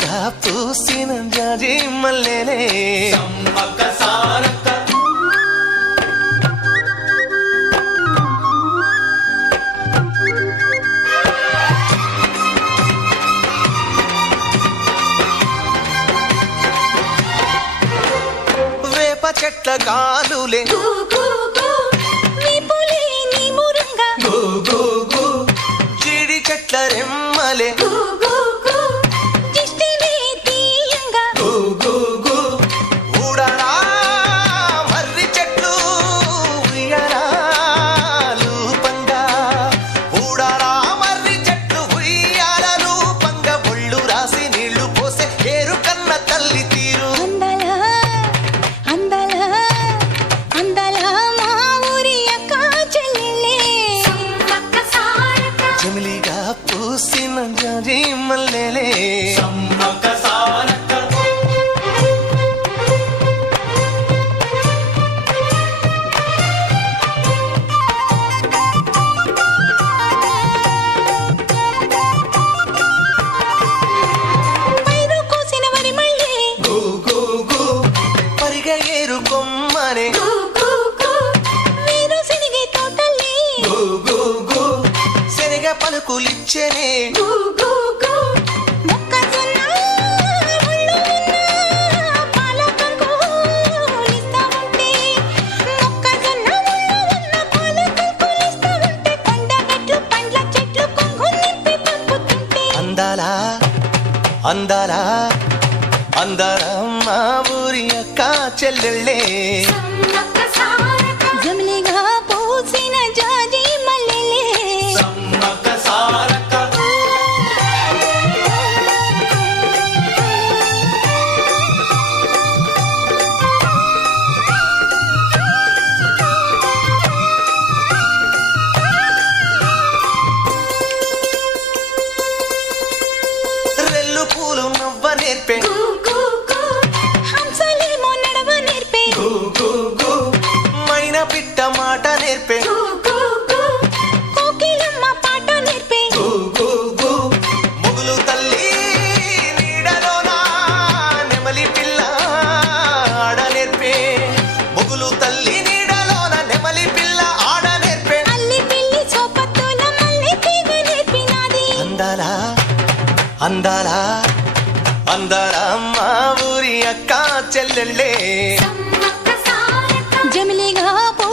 జమిలిగా పూసిన జాజి మల్లెలే సమ్మక్క సారక్క వేప చెట్ల గాలులే జీడి చెట్ల రెమ్మలే ఊడరా మర్రి చెట్లు ఉయ్యాలూ పంగా ఊడరా మర్రి చెట్లు ఉయ్యాలూ పంగ ఒళ్ళు రాసి నీళ్లు పోసే ఏరు కన్న తల్లి తీరు జమిలిగా పూసిన జాజి మల్లెలే సమ్మక్క సారక్క గు గు గు పరిగ ఏరు కొమ్మనే గు గు గు శనగ పలుకులిచ్చనే అందాలా అందాలా అందాలా మా ఊరి అక్క చెల్లెళ్ళే జమిలిగా పూసిన జాజి మల్లెలే సమ్మక్క సారక్క రెల్లు పూలు నవ్వ నేర్పే హంసలేమో నడవ నేర్పే గు గు గు మైన పిట్ట మాట నేర్పే కోకిలమ్మ పాట నేర్పే గు గు గు ముగులు తల్లి నీడలోన నెమలి పిల్ల ఆడ నేర్పే ముగులు తల్లి నీడలోన నెమలి పిల్ల ఆడ నేర్పే అల్లి పిల్లి సోపత్తుల మల్లె తీగ నేర్పినాది అందాలా అందాలా అందాలా మా ఊరి అక్క చెల్లెళ్ళే జమిలిగా పూ